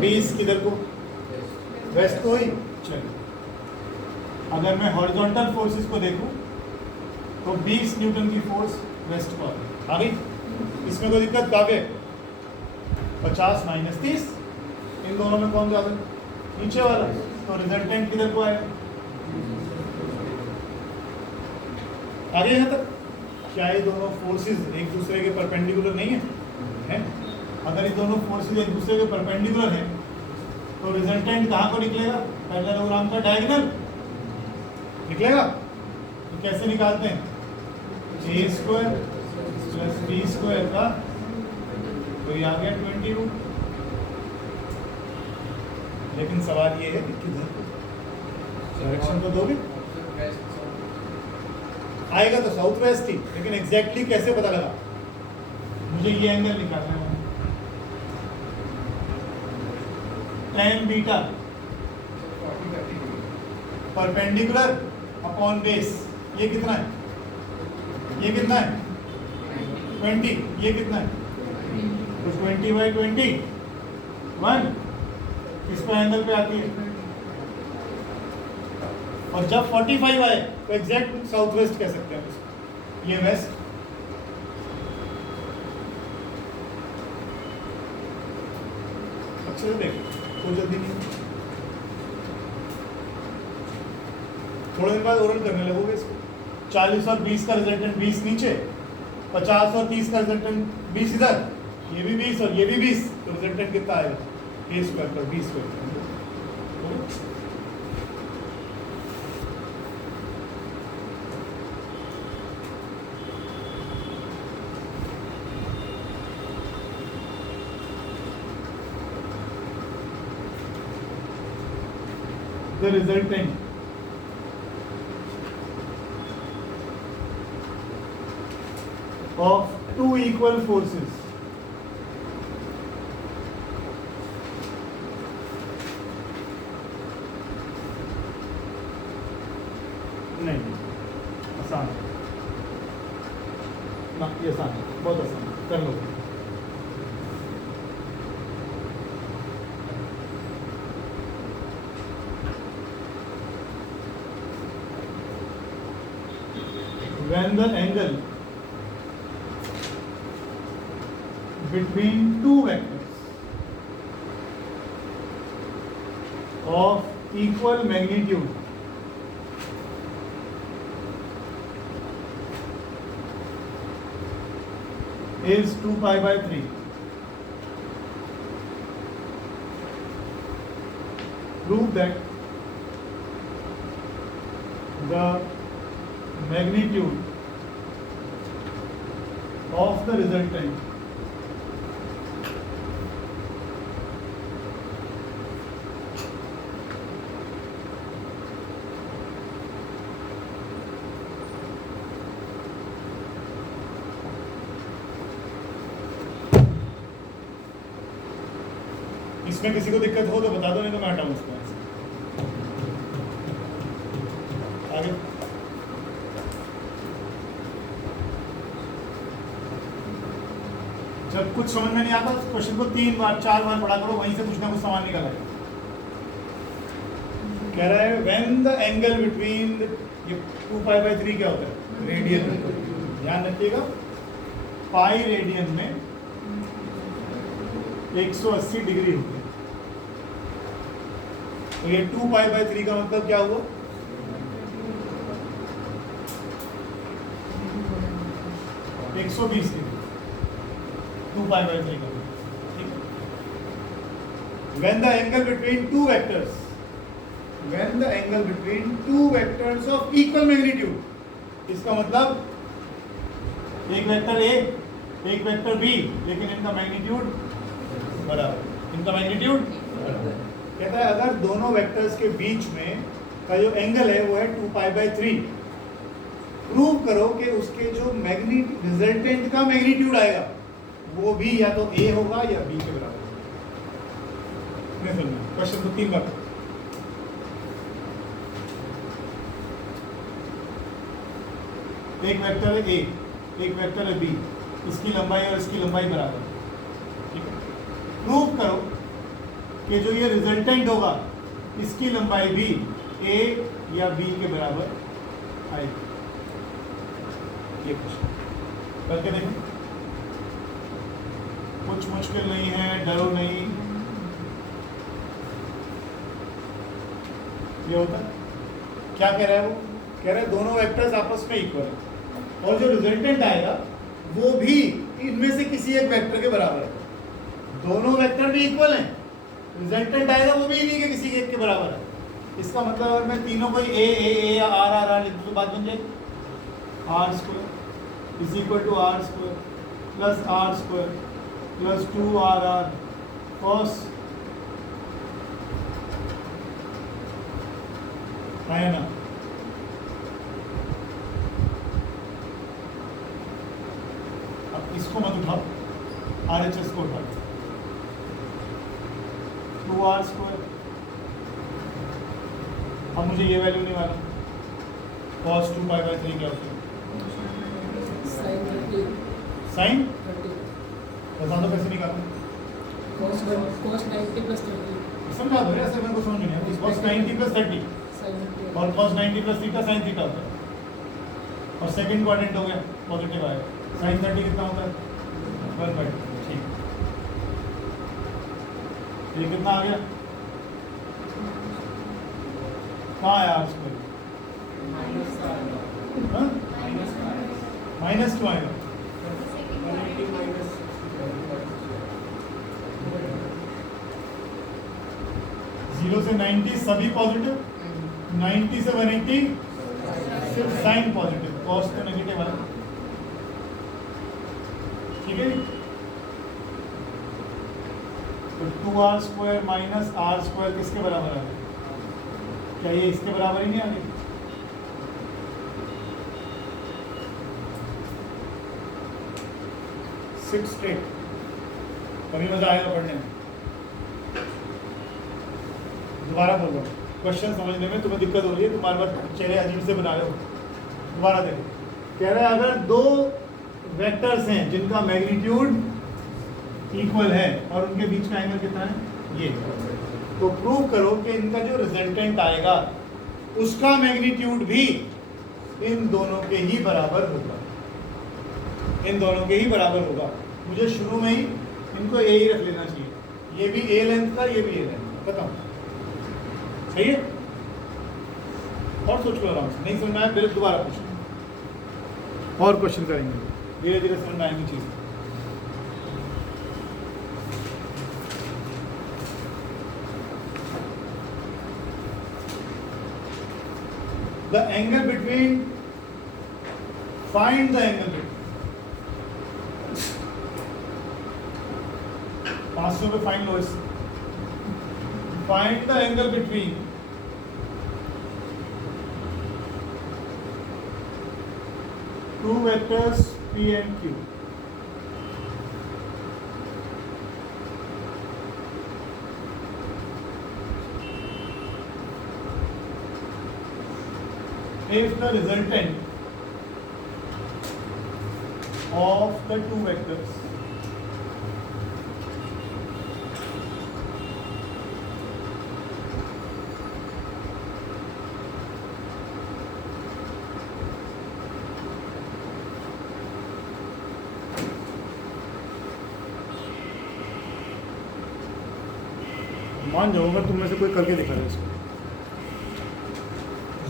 20 किधर को, वेस्ट को ही। चलिए अगर मैं हॉरिजॉन्टल फोर्सेस को देखूं तो 20 न्यूटन की फोर्स वेस्ट को आ गई। इसमें कोई दिक्कत? काव्य 50 माइनस 30, इन दोनों में कौन ज्यादा? नीचे वाला। तो रिजल्टेंट किधर को आएगा? आगे यहाँ तक। क्या ये दोनों फोर्सेस एक दूसरे के परपेंडिकुलर नहीं है? है। अगर ये दोनों फोर्सेस एक दूसरे के परपेंडिकुलर हैं तो रिजल्टेंट कहाँ को निकलेगा? पैरेललोग्राम का डायगोनल निकलेगा। तो कैसे निकालते हैं? a square plus b square का, तो ये आ गया 22। लेकिन सवाल ये है कि किधर डायरेक्शन तो दोगे, आएगा तो साउथ वेस्ट ही, लेकिन एग्जैक्टली कैसे पता लगा? मुझे ये एंगल निकालना है। tan beta perpendicular upon base, ये कितना है? ये कितना है? 20। ये कितना है? तो 20/20 1 किस पर एंगल पे आती है? और जब 45 आए तो एग्जैक्ट साउथ वेस्ट कह सकते हैं उसको। ये वेस्ट, अच्छे से देखो, कोई जल्दी नहीं। थोड़े दिन बाद ओरल करने लगोगे इसको। 40 और 20 का रिजल्टेंट 20 नीचे, 50 और 30 का रिजल्टेंट 20 इधर, ये भी 20 और ये भी 20, तो रिजल्टेंट कितना आएगा? a स्क्वायर पर b square. The resultant of two equal forces नहीं, आसान ना, ये आसान है, बहुत आसान है, कर लो। When the angle between two vectors of equal magnitude is 2π/3, prove that the magnitude of the resultant इसमें किसी को दिक्कत हो तो बता दो, नहीं तो मैं हटाऊं उसको आगे। जब कुछ समझ में नहीं आता क्वेश्चन को 3 बार 4 बार पढ़ा करो, वहीं से कुछ ना कुछ सवाल निकल आएगा। कह रहा है व्हेन द एंगल बिटवीन, ये 2π/3 क्या होता है? रेडियन। ध्यान रखिएगा, पाई रेडियन में 180 डिग्री होती है। तो ये 2π/3 का मतलब क्या हुआ? 120 डिग्री। 2π/3 का, ठीक है। When the angle between two vectors, when the angle between two vectors of equal magnitude, इसका मतलब एक वेक्टर A, एक वेक्टर B, लेकिन इनका मैग्नीट्यूड बराबर, इनका मैग्नीट्यूड कहता है अगर दोनों वेक्टर्स के बीच में का जो एंगल है वो है 2π/3, प्रूव करो कि उसके जो रिजल्टेंट का मैग्नीट्यूड आएगा वो भी या तो A होगा या B के बराबर। क्वेश्चन तो 3 बार। एक वेक्टर है A, एक वेक्टर है B, इसकी लंबाई और इसकी लंबाई बराबर, ठीक है। प्रूव करो कि जो ये रिजल्टेंट होगा इसकी लंबाई भी a या b के बराबर आएगी। ये क्वेश्चन करके देखें, कुछ मुश्किल नहीं है, डरो नहीं। ये होता है, क्या कह रहा है वो? कह रहा है दोनों वेक्टर्स आपस में इक्वल है और जो रिजल्टेंट आएगा वो भी इनमें से किसी एक वेक्टर के बराबर है। दोनों वेक्टर भी इक्वल हैं, रिजल्टेंट आएगा वो भी इन्हीं के किसी एक के बराबर है। इसका मतलब अगर मैं तीनों को ए या आर लिख दूं तो बात बन जाएगी। R square is equal to R square plus R square plus 2RR cos, है ना? अब इसको मत उठाओ, RHS को उठाओ, 2R स्क्वायर। अब मुझे ये वैल्यू नहीं मालूम, cos 2π/3 क्या होती है? साइन बता दो कैसे निकालते हैं? cos 90 plus 30 समझा दो, ऐसे मेरे को समझ नहीं आया। cos 90 plus 30 और cos 90 plus theta sin theta होता है और सेकंड क्वाड्रेंट हो गया पॉजिटिव आएगा। sin 30 कितना होता है? 1/2। ठीक, ये कितना आ गया? कहाँ है आर स्क्वायर? माइनस क्यों आएगा? 0 से 90 सभी पॉजिटिव, 90 से 180 सिर्फ साइन पॉजिटिव, कॉस तो नेगेटिव है। ठीक है, तो 2R square minus R square किसके बराबर है? क्या ये इसके बराबर ही नहीं आ गई? सिक्स स्ट्रेट, कभी मजा आएगा पढ़ने में। दोबारा बोल रहा हूँ, क्वेश्चन समझने में तुम्हें दिक्कत हो रही है, तुम्हारे पास चेहरे अजीब से बना रहे हो। दोबारा देखो, कह रहा है अगर दो वेक्टर्स हैं जिनका मैग्नीट्यूड इक्वल है और उनके बीच का एंगल कितना है? ये, तो प्रूव करो कि इनका जो रिजल्टेंट आएगा उसका मैग्नीट्यूड भी इन दोनों के ही बराबर होगा। इन दोनों के ही बराबर होगा। मुझे शुरू में ही इनको ए ही रख लेना चाहिए, ये भी ए लेंथ का, ये भी ए लेंथ का। बताओ सही है? और सोच लो आराम से, नहीं समझ में आया फिर दोबारा पूछो और क्वेश्चन करेंगे, धीरे धीरे समझ में आएंगी चीज़। The angle between, find the angle between, 500 पे फाइंड लो इससे, find the angle between two vectors P and Q. If the resultant of the two vectors मान जाओ, अगर तुम में से कोई करके दिखा रहे इसको,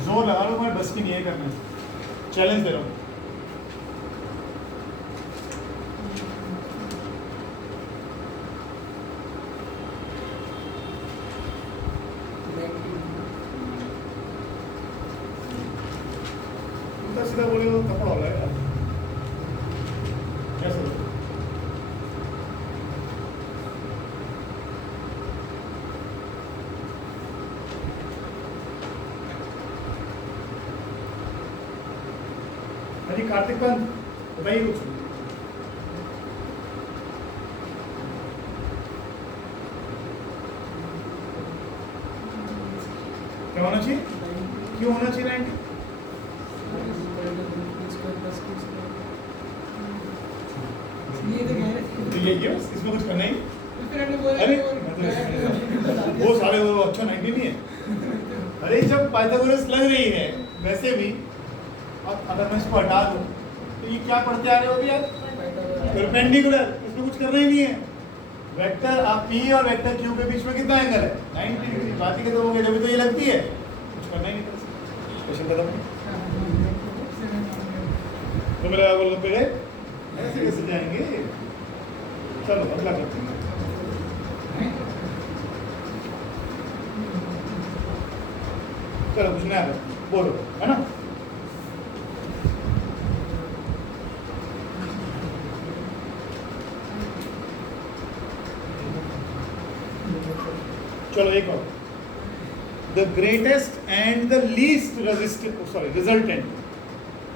जोर लगा लो, मैं बस की नहीं है करने, चैलेंज दे रहा हूँ। सीधा बोले तो कपड़ा हो जाएगा। कैसे? अरे कार्तिक पंत बताइए कुछ। क्या होना चाहिए? क्यों होना चाहिए 90? तो ये इसमें कुछ करना ही। अरे पाइथागोरस लग रही है वैसे भी, और अगर मैं इसको हटा दूं तो ये क्या पढ़ते आ रहे हो यार, परपेंडिकुलर, इसमें कुछ करना ही नहीं है। वेक्टर आप P और वेक्टर Q के बीच में कितना एंगल है, 90 डिग्री, बात ही खत्म हो गई, जब तो ये लगती है, कुछ करना ही नहीं। क्वेश्चन खत्म। तो मेरा बोलने पे ऐसे कैसे जाएंगे, चलो अगला करते हैं। चलो कुछ नया बोलो, है ना। चलो एक और, the greatest and the least resultant,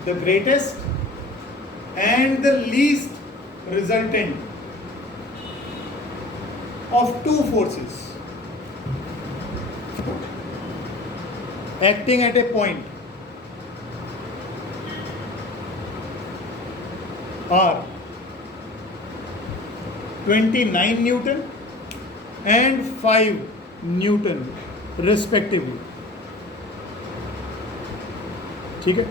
the greatest and the least resultant of two forces acting at a point are 29 Newton and 5 Newton respectively. ठीक है,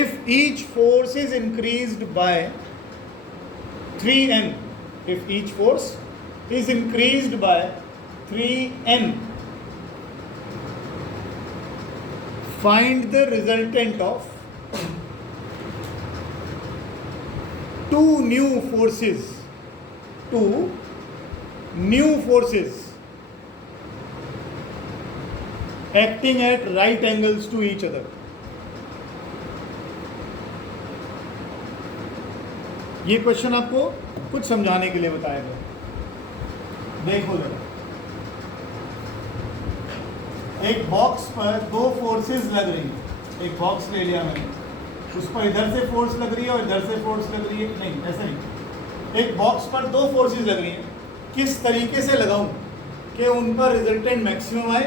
if each force is increased by 3n, if each force is increased by 3n, find the resultant of two new forces acting at right angles to each other. ये question आपको कुछ समझाने के लिए बताया गया। देखो जरा, एक बॉक्स पर दो फोर्सेस लग रही हैं, एक बॉक्स ले लिया मैंने, उस पर इधर से फोर्स लग रही है और इधर से फोर्स लग रही है, नहीं ऐसे नहीं, एक बॉक्स पर दो फोर्सेस लग रही हैं, किस तरीके से लगाऊं कि उन पर रिजल्टेंट मैक्सिमम आए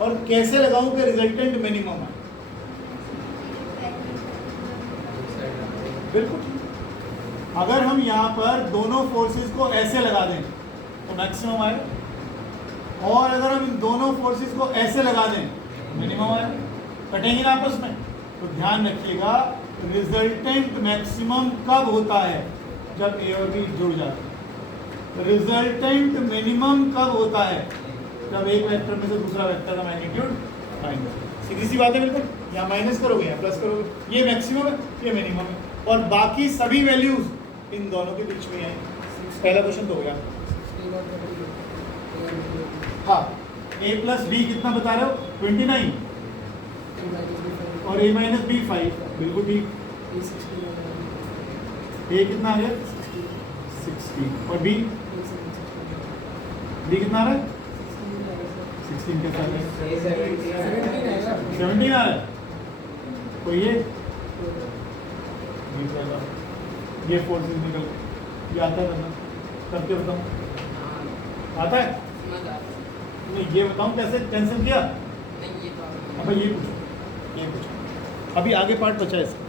और कैसे लगाऊं कि रिजल्टेंट मिनिमम आए। बिल्कुल, अगर हम यहाँ पर दोनों फोर्सेस को ऐसे लगा दें तो मैक्सिमम आए, और अगर हम इन दोनों फोर्सेस को ऐसे लगा दें मिनिमम आए, कटेंगे ना आपस में। तो ध्यान रखिएगा, रिजल्टेंट मैक्सिमम कब होता है, जब ए और बी जुड़ जाते हैं। रिजल्टेंट मिनिमम कब होता है, जब एक वेक्टर में से दूसरा वेक्टर का मैग्नीट्यूड फाइंड करो। सीधी सी बात है बिल्कुल, यहाँ माइनस करोगे यहाँ प्लस करोगे, ये मैक्सिमम है ये मिनिमम है, और बाकी सभी वैल्यूज इन दोनों के बीच में है। पहला क्वेश्चन तो हो गया। हाँ, a प्लस बी कितना बता रहे हो, 29 और a माइनस बी 5, बिल्कुल ठीक। a कितना आ गया 16 और b कितना आ रहा है 16 के साथ 17 आ रहा है। तो ये फोर्सेस निकल, ये आता है ना, करके बताऊँ आता है नहीं, ये बताऊँ कैसे कैंसिल किया नहीं, ये तो अब ये पूछो अभी आगे पार्ट बचा है इसका।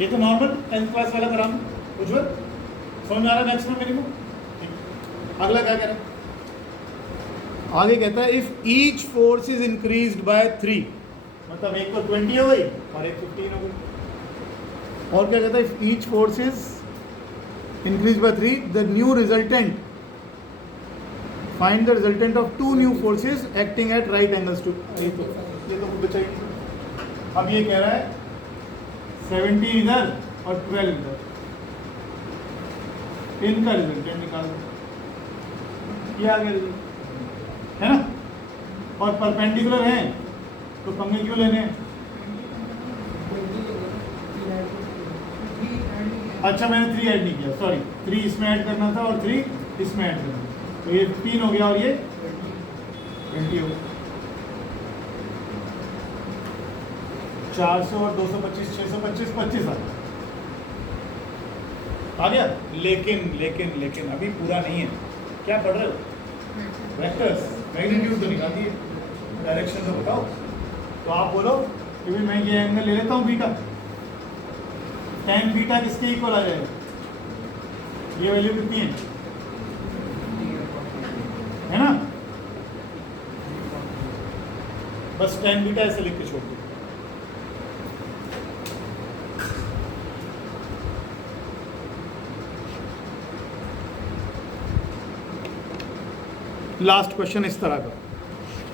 ये तो नॉर्मल 10th क्लास वाला कराम कुछ समझ में आ रहा है, मैक्सिमम मिनिमम। अगला क्या कह रहा है, आगे कहता है if each force is increased by 3, मतलब एक को 20 हो गई और एक 15 हो गई। और क्या कहता है, if each force is increased by 3 the new resultant, find the resultant of two new forces acting at right angles to. ये तो बचा ही। अब ये कह रहा है 17 इधर और 12 इधर, इनका रिजल्टेंट निकाल दो, ये आ गया रिजल्ट, है ना। और परपेंडिकुलर हैं तो पंगे क्यों लेने हैं। अच्छा मैंने 3 ऐड नहीं किया, सॉरी 3 इसमें ऐड करना था और 3 इसमें ऐड करना था, तो ये 15 हो गया और ये 20 हो गया। 400 और 225 625 25 आ गया। लेकिन लेकिन लेकिन अभी पूरा नहीं है। क्या पढ़ रहे हो, वेक्टर्स, मैग्नीट्यूड तो निकाल दिए, डायरेक्शन तो बताओ। तो आप बोलो कि मैं ये एंगल ले लेता हूँ बीटा, tan बीटा किसके इक्वल आ जाएगा, ये वैल्यू कितनी है ना। बस tan बीटा ऐसे लिख के छोड़ दो। लास्ट क्वेश्चन इस तरह का,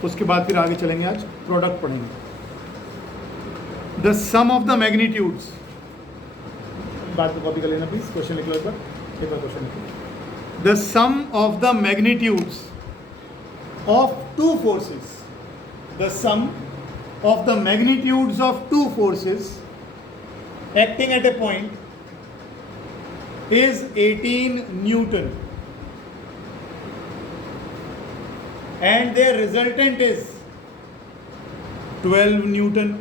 उसके बाद फिर आगे चलेंगे, आज प्रोडक्ट पढ़ेंगे। The sum of the magnitudes, बात को कॉपी कर लेना प्लीज, क्वेश्चन लिख लो एक बार क्वेश्चन लिखो। The sum of the magnitudes of two forces, the sum of the magnitudes of two forces acting at a point is 18 Newton and their resultant is 12 Newton.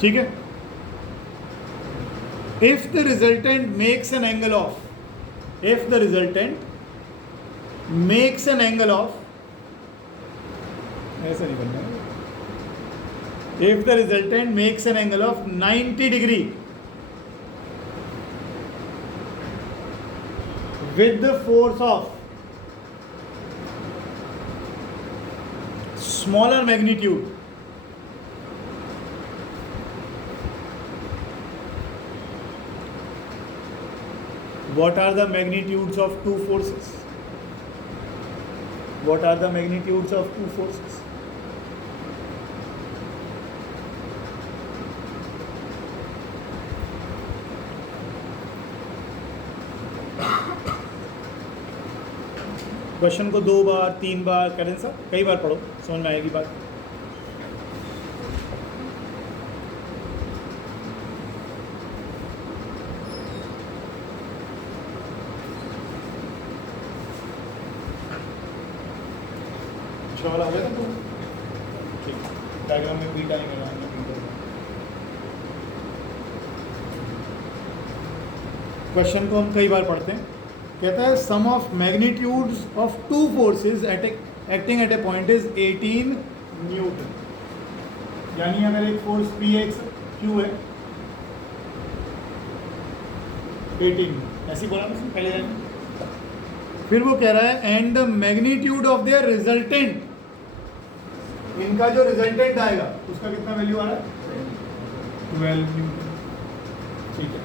ठीक है? If the resultant makes an angle of, if the resultant makes an angle of, ऐसा नहीं बनना है, if the resultant makes an angle of 90 degree with the force of smaller magnitude, what are the magnitudes of two forces? What are the magnitudes of two forces? Question को 2 बार 3 बार करें sir, कई बार पढ़ो, समझ में आएगी बात। पिछला वाला हो गया था, ठीक, डायग्राम में बीटा ही मिला है। क्वेश्चन को हम कई बार पढ़ते हैं। कहता है sum of magnitudes of two forces acting at a point is 18 newton. यानी अगर एक फोर्स पी एक्स क्यू है 18, ऐसी बोला ना पहले जाने। फिर वो कह रहा है and the magnitude of their resultant, इनका जो रिजल्टेंट आएगा उसका कितना वैल्यू आ रहा है 12 न्यूटन। ठीक है,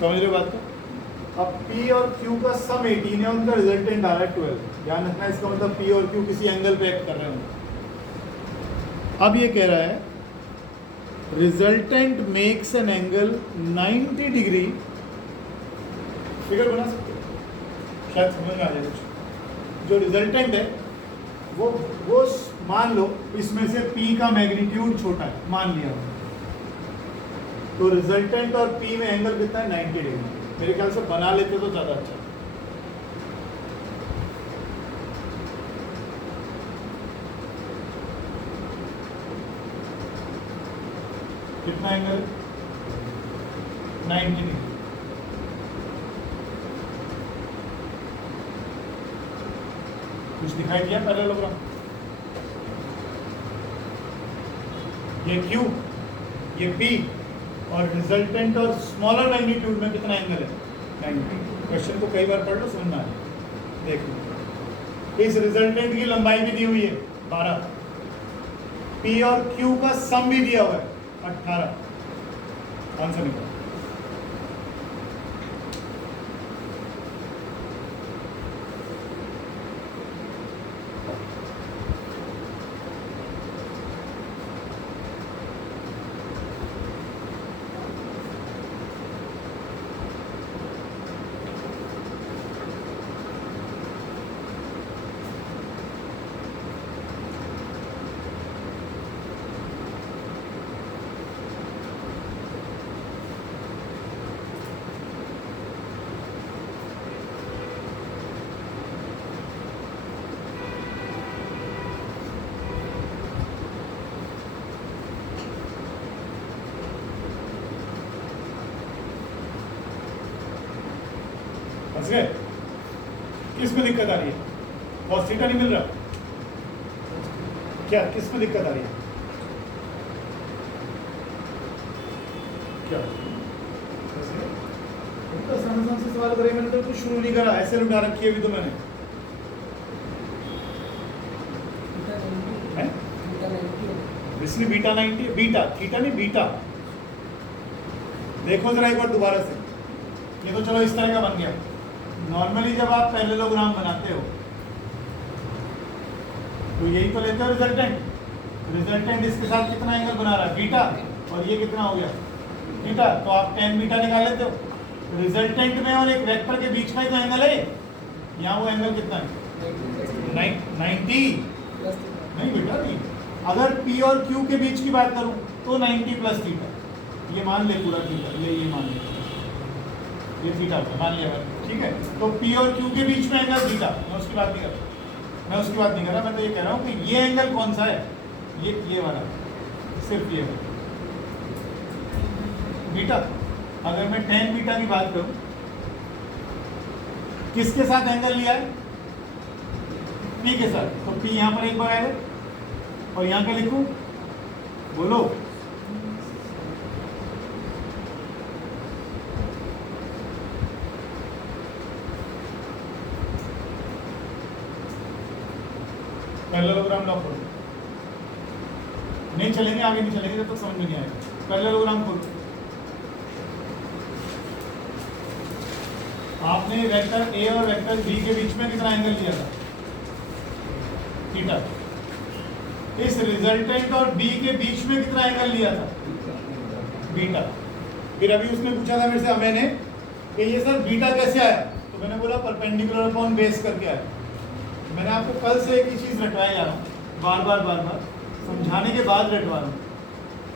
समझ रहे हो बात को? अब P और Q का सम 18 है, उनका रिजल्टेंट आ रहा है 12। ध्यान रखना, इसका मतलब P और Q किसी एंगल पे एक्ट कर रहे होंगे। अब ये कह रहा है resultant makes an angle 90 degree, figure बना सकते हो, शायद समझ में आ जाए कुछ। जो रिजल्टेंट है वो मान लो इसमें से P का मैग्नीट्यूड छोटा है, मान लिया, तो रिजल्टेंट और P में एंगल कितना है 90 डिग्री। मेरे ख्याल से बना लेते तो ज़्यादा अच्छा। कितना एंगल 90 डिग्री। कुछ दिखाई दिया पैरेललोग्राम? ये Q, ये P और रिजल्टेंट और स्मॉलर मैग्नीट्यूड में कितना एंगल है 90। क्वेश्चन को कई बार पढ़ लो, समझना है। देखो इस रिजल्टेंट की लंबाई भी दी हुई है 12, P और Q का सम भी दिया हुआ है 18। आंसर निकालो। समझ गए? किस में दिक्कत आ रही है? cos थीटा नहीं मिल रहा क्या? किस में दिक्कत आ रही है? क्या आसान से सवाल करे, मैंने तो कुछ शुरू नहीं करा, ऐसे लुटा रखी है अभी तो मैंने। है बीटा 90 है। इसलिए बीटा 90 बीटा थीटा नहीं बीटा। देखो जरा एक बार दोबारा से, ये तो चलो इस तरह का बन गया। नॉर्मली जब आप पैरेललोग्राम बनाते हो तो यही तो लेते हो रिजल्टेंट। रिजल्टेंट इसके साथ कितना एंगल बना रहा है बीटा, और ये कितना हो गया थीटा, तो आप tan बीटा निकाल लेते हो। रिजल्टेंट में और एक वेक्टर के बीच में तो एंगल है, यहाँ वो एंगल कितना है 90 प्लस थीटा। नहीं बेटा नहीं। अगर P और Q के बीच की बात करूं तो 90 प्लस थीटा, ये मान ले पूरा थीटा, ये मान ले, ये थीटा मान लिया मैंने, ठीक है। तो P और Q के बीच में एंगल थीटा, मैं उसकी बात नहीं कर रहा, मैं उसकी बात नहीं कर रहा, मैं तो ये कह रहा हूँ कि ये एंगल कौन सा है, ये वाला, सिर्फ ये वाला बीटा। अगर मैं tan बीटा की बात करूं, किसके साथ एंगल लिया है P के साथ, तो P यहाँ पर एक बार आएगा, और यहाँ क्या लिखूं बोलो, पैरेललोग्राम ड्रॉ करो, नहीं चलेंगे आगे, नहीं चलेंगे जब तक समझ में नहीं आएगा। पैरेललोग्राम खोलो, आपने वेक्टर A और वेक्टर B के बीच में कितना एंगल लिया था थीटा। इस रिजल्टेंट और B के बीच में कितना एंगल लिया था बीटा। फिर अभी उसने पूछा था मेरे से मैंने कि ये सर बीटा कैसे आया, तो मैंने बोला परपेंडिकुलर अपॉन बेस करके आया। मैंने आपको कल से एक ही चीज़ रटवाया जा रहा हूँ, बार बार समझाने के बाद रटवा रहा हूँ।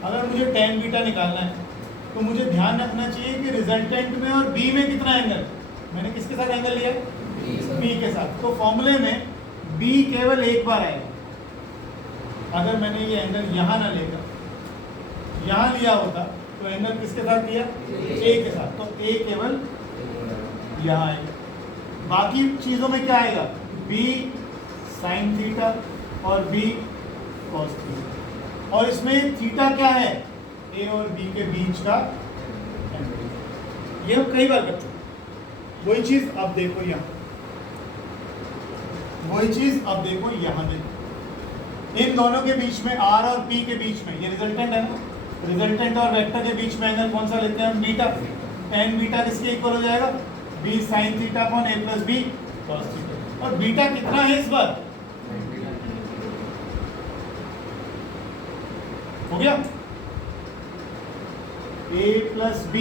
अगर मुझे tan बीटा निकालना है तो मुझे ध्यान रखना चाहिए कि रिजल्टेंट में और B में कितना एंगल, मैंने किसके साथ एंगल लिया है B के साथ, तो फॉर्मूले में B केवल एक बार आएगा। अगर मैंने ये एंगल यहाँ ना लेकर यहाँ लिया होता तो एंगल किसके साथ लिया A के साथ, तो A केवल यहाँ आएगा। बाकी चीज़ों में क्या आएगा B साइन थीटा और B कॉस थीटा, और इसमें थीटा क्या है A और B के बीच का एंगल। ये हम कई बार कर चुके, वही चीज़ अब देखो यहाँ, वही चीज़ अब देखो यहाँ देखो, इन दोनों के बीच में R और P के बीच में, ये रिजल्टेंट है ना, रिजल्टेंट और वेक्टर के बीच में एंगल कौन सा लेते हैं बीटा। tan बीटा किसके इक्वल हो जाएगा B sin theta upon A plus B cos theta, और बीटा कितना है इस बार हो गया A plus B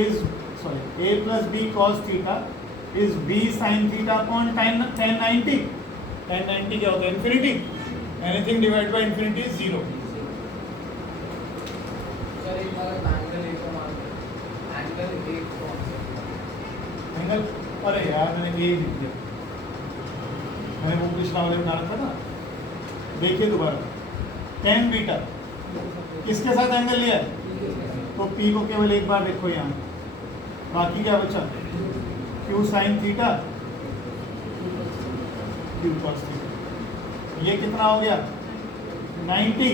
is sorry A plus B cos theta is B sin theta upon tan 90। tan 90 क्या होता है infinity, anything divide by infinity is 0। Sir एक बार एंगल एक मान एंगल एक कौन सा एंगल, अरे यार मैंने ये लिख दिया, मैंने वो पिछला वाले में डाला था ना, देखिए दोबारा। tan बीटा किसके साथ एंगल लिया है, तो P को केवल एक बार देखो यहाँ, बाकी क्या बचा Q sine theta Q cos theta, ये कितना हो गया 90,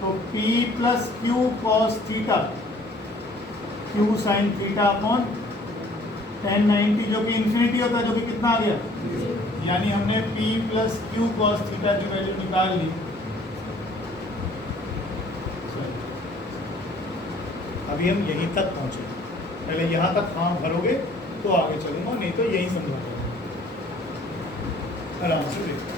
तो P plus Q cos theta Q sine theta upon tan 90 जो कि इन्फिनिटी होता है, जो कि कितना आ गया, यानी हमने P plus Q cos theta की वैल्यू निकाल ली। अभी हम यहीं तक पहुंचे, पहले यहाँ तक हाँ भरोगे तो आगे चलूंगा, नहीं तो यहीं समझा आराम से देखो।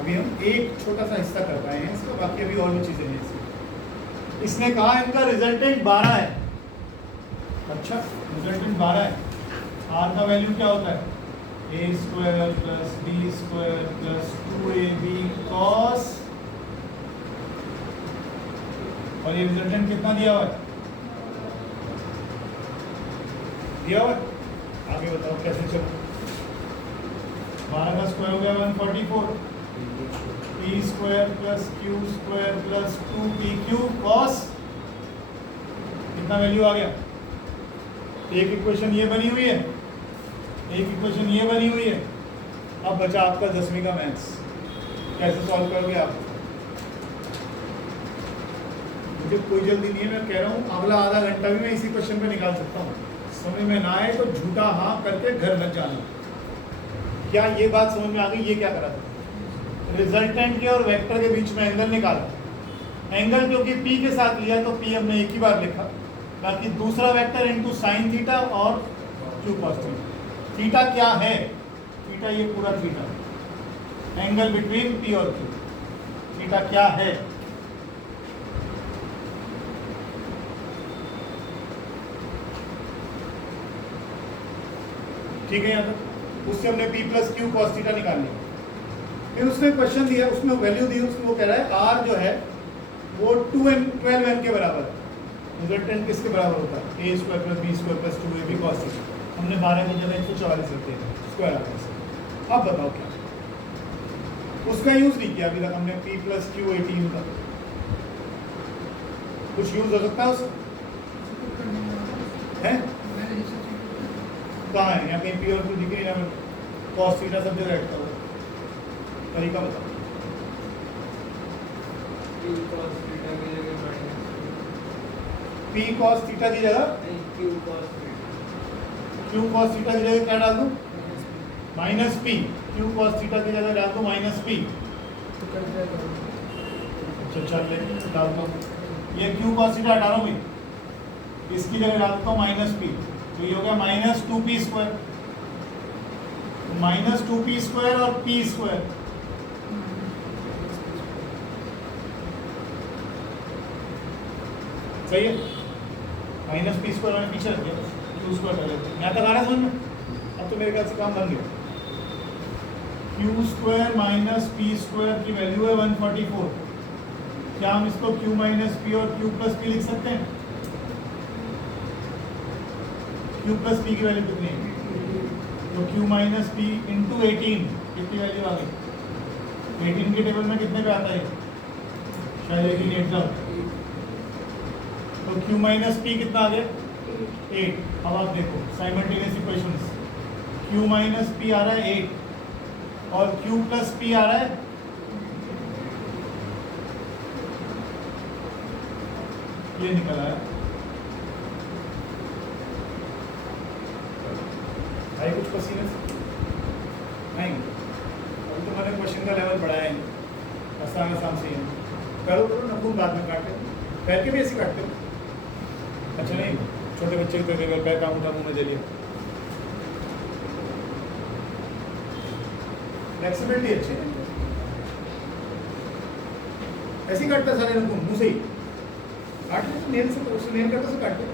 अभी हम एक छोटा सा हिस्सा कर पाए हैं इसका, बाकी अभी और भी चीजें हैं इसमें। इसने कहा इनका रिजल्टेंट 12 है, अच्छा रिजल्टेंट 12 है, R का वैल्यू क्या होता है A square plus B square plus 2AB cos, और ये रिजल्टेंट कितना दिया हुआ है, दिया हुआ है, आगे बताओ कैसे चलो। 12 का स्क्वायर हो गया 144, P square plus Q square plus 2PQ cos, कितना वैल्यू आ गया, एक इक्वेशन ये बनी हुई है, एक इक्वेशन ये बनी हुई है। अब बचा आपका 10वीं का मैथ्स, कैसे सॉल्व करोगे आप, मुझे कोई जल्दी नहीं है, मैं कह रहा हूँ अगला आधा घंटा भी मैं इसी क्वेश्चन पे निकाल सकता हूँ, समझ में ना आए तो झूठा हाँ करके घर मत जाना। क्या ये बात समझ में आ गई? ये क्या करा था? रिजल्टेंट के और वेक्टर के बीच में एंगल निकाला। एंगल क्योंकि पी के साथ लिया तो पी हमने एक ही बार लिखा, बाकी दूसरा वेक्टर इनटू साइन थीटा और क्यू कॉस थीटा। थीटा क्या है? थीटा ये पूरा थीटा, एंगल बिटवीन पी और क्यू। थीटा क्या है? ठीक है, यहाँ तक उससे हमने p plus Q cos theta निकाल लिया। फिर उसने क्वेश्चन दिया, उसमें वैल्यू दी, उसमें वो कह रहा है r जो है वो 12n के बराबर है। रिजल्टेंट किसके बराबर होता है? a square plus B square plus 2ab cos theta. हमने 12 की जगह 144 रखते हैं स्क्वायर आकर से। अब बताओ क्या? उसका यूज नहीं किया अभी तक हमने p प्लस क्यू 18 का। कुछ यूज हो सकता है उसका? है कहाँ है? यहाँ कहीं पी और क्यू दिख रही है? कॉस थीटा सब जगह रखता होगा, तरीका बताओ। पी कॉस थीटा की जगह क्यू कॉस थीटा की जगह क्या डाल दूँ? Minus P. Q cos theta की जगह डाल दूँ माइनस पी। अच्छा चल ले डालता हूँ। ये क्यू कॉस थीटा हटा रहा हूँ, इसकी जगह डालता हूँ माइनस पी, तो ये हो गया minus 2p square. Minus 2p square और p स्क्वायर, सही है? माइनस पी स्क्वायर मैंने पीछे रख दिया, क्यू स्क्वायर कर लेते हैं। यहाँ तक आ रहा है समझ में? अब तो मेरे ख्याल से काम बन गया। Q square minus P square की वैल्यू है 144। क्या हम इसको क्यू माइनस पी और क्यू प्लस पी लिख सकते हैं? क्यू प्लस पी की वैल्यू कितनी है? तो क्यू माइनस पी इंटू 18 कितनी वैल्यू आ गई? 18 के टेबल में कितने पे आता है? शायद 18 8 का। तो क्यू माइनस पी कितना आ गया? 8। अब आप देखो simultaneous equations. Q minus P आ रहा है 8 और क्यू प्लस पी आ रहा है ये निकल आया। भाई कुछ पसीने से नहीं, अभी तो मैंने क्वेश्चन का लेवल बढ़ाया है, आसान आसान से ही करो करो ना, खूब बाद में काटते हो, पैर के भी ऐसे काटते हो। अच्छा नहीं, छोटे बच्चे को तो केवल पैर काम उठा मुँह में दे लिया। फ्लेक्सिबिलिटी अच्छी है, ऐसे ही काटता सारे रंगों मुँह से ही काट ले, नेल से, उससे नेल करता से काट ले।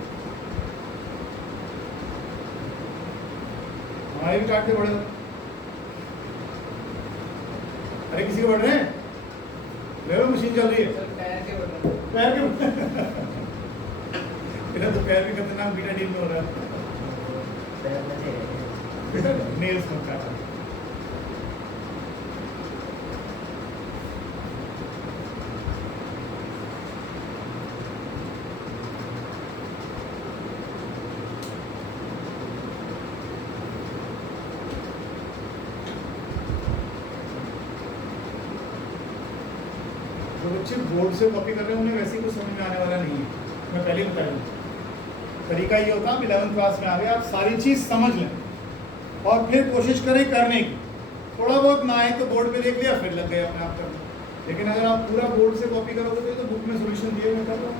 हमारे भी काटते बड़े, अरे किसी के बढ़ रहे हैं? ले लो, मशीन चल रही है। पैर के बटन, पैर के इधर तो पैर भी खतरनाक बीटा डील में हो रहा है। नेल्स मत काटो। जो बच्चे बोर्ड से कॉपी कर रहे हैं उन्हें वैसे ही कुछ समझ में आने वाला नहीं है, मैं पहले ही बता दूँ। तरीका ये होता है, आप 11th क्लास में आ गए, आप सारी चीज़ समझ लें और फिर कोशिश करें करने की। थोड़ा बहुत ना आए तो बोर्ड पे देख लिया, फिर लग गए अपने आप करने। लेकिन अगर आप पूरा बोर्ड से कॉपी करोगे तो बुक में सोल्यूशन दिए हुए कर लो,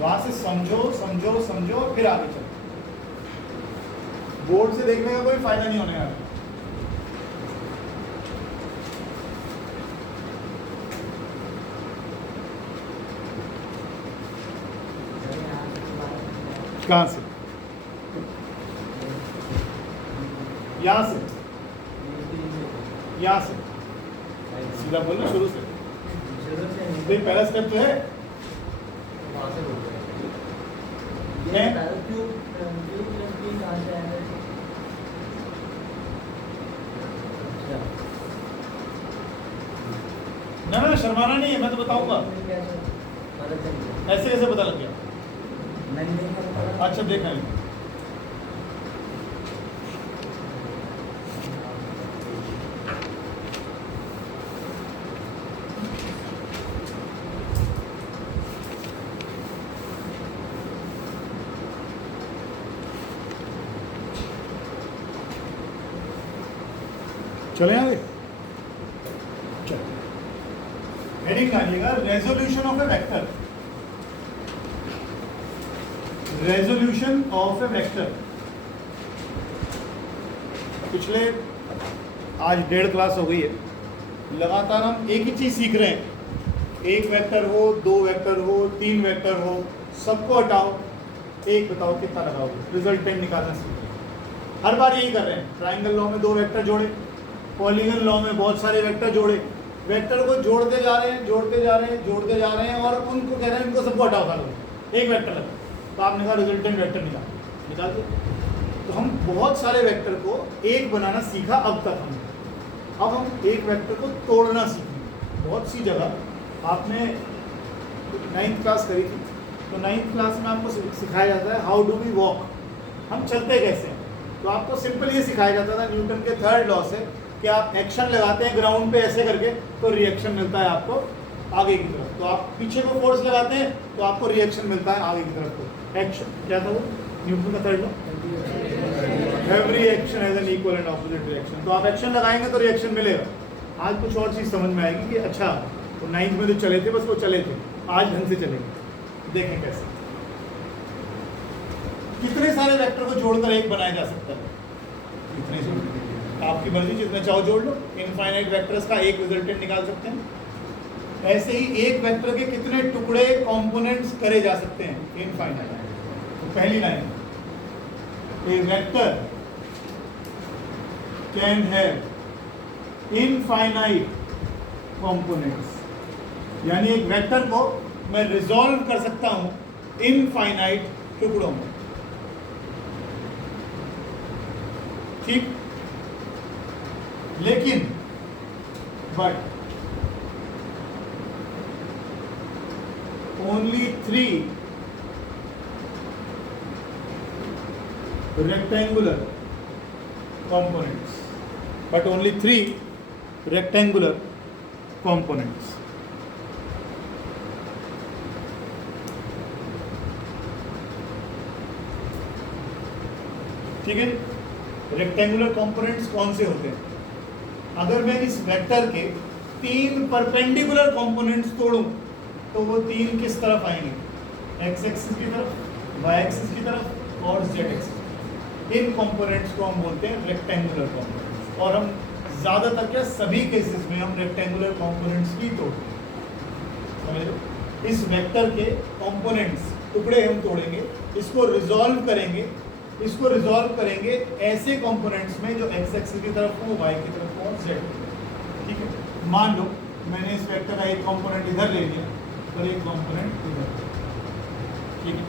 वहाँ से समझो समझो समझो और फिर आगे चलो। बोर्ड से देखने का कोई फायदा नहीं होने वाला। कहाँ से? यहाँ से, यहाँ से सीधा बोलना शुरू से। तो पहला स्टेप तो है वहाँ से बोल रहे हैं। ना ना शर्माना नहीं है, मैं तो बताऊंगा। ऐसे कैसे पता लग गया? अच्छा देखा है। चले आगे, चलो हेडिंग डालिएगा resolution of A vector, resolution of A vector. पिछले आज 1.5 क्लास हो गई है, लगातार हम एक ही चीज सीख रहे हैं, एक वेक्टर हो, 2 वेक्टर हो, 3 वेक्टर हो, सबको हटाओ, एक बताओ कितना लगाओगे, रिजल्टेंट निकालना सीख रहे हैं। हर बार यही कर रहे हैं। ट्राइंगल लॉ में 2 वेक्टर जोड़े, पॉलीगन लॉ में बहुत सारे वेक्टर जोड़े, वेक्टर को जोड़ते जा रहे हैं, जोड़ते जा रहे हैं, जोड़ते जा रहे हैं, और उनको कह रहे हैं इनको सबको हटाओ सालों, एक वेक्टर लगा, तो आपने कहा रिजल्टेंट वेक्टर निकाल दिया। तो हम बहुत सारे वेक्टर को एक बनाना सीखा अब तक हमने, अब हम एक वेक्टर को तोड़ना सीखेंगे। बहुत सी जगह आपने 9th क्लास करी थी, तो 9th क्लास में आपको सिखाया जाता है हाउ डू वी वॉक, हम चलते कैसे हैं। तो आपको सिंपल ये सिखाया जाता था न्यूटन के 3rd लॉ से कि आप एक्शन लगाते हैं ग्राउंड पे ऐसे करके तो रिएक्शन मिलता है आपको आगे की तरफ, तो आप पीछे को फोर्स लगाते हैं तो आपको रिएक्शन मिलता है आगे की तरफ को। एक्शन क्या था वो, न्यूटन का 3rd law, every action has an equal and opposite reaction. तो आप एक्शन लगाएंगे तो रिएक्शन मिलेगा। आज कुछ और चीज़ समझ में आएगी कि अच्छा तो 9th में जो चले थे बस वो चले थे, आज ढंग से चलेंगे। देखें कैसे, कितने सारे वेक्टर को जोड़कर एक बनाया जा सकता है, कितने से आपकी मर्जी, जितने चाहो जोड़ लो। इनफाइनाइट वेक्टर्स का एक रिजल्टेंट निकाल सकते हैं। ऐसे ही एक वेक्टर के कितने टुकड़े कंपोनेंट्स करे जा सकते हैं, इनफाइनाइट। तो पहली line, A vector can have infinite components, यानी एक वेक्टर को मैं रिजॉल्व कर सकता हूं इनफाइनाइट टुकड़ों में, ठीक। लेकिन but only 3 rectangular components, but only 3 rectangular components. ठीक है, रेक्टेंगुलर कंपोनेंट्स कौन से होते हैं? अगर मैं इस वेक्टर के 3 परपेंडिकुलर कंपोनेंट्स तोड़ूं तो वो 3 किस तरफ आएंगे, एक्स एक्सिस की तरफ, वाई एक्सिस की तरफ और जेड एक्सिस। इन कंपोनेंट्स को हम बोलते हैं रेक्टेंगुलर कंपोनेंट्स, और हम ज़्यादातर क्या सभी केसेस में हम रेक्टेंगुलर कंपोनेंट्स ही तोड़ते हैं। समझ लो, इस वेक्टर के कंपोनेंट्स टुकड़े हम तोड़ेंगे, इसको रिजॉल्व करेंगे, इसको रिजॉल्व करेंगे ऐसे कंपोनेंट्स में जो एक्स एक्सिस की तरफ हो, वाई की तरफ हो और जेड। ठीक है, मान लो मैंने इस वेक्टर का एक कंपोनेंट इधर ले लिया और एक कंपोनेंट इधर, ठीक है।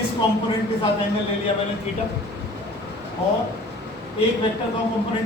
इस कंपोनेंट के साथ एंगल ले लिया मैंने थीटा, और एक वेक्टर का कंपोनेंट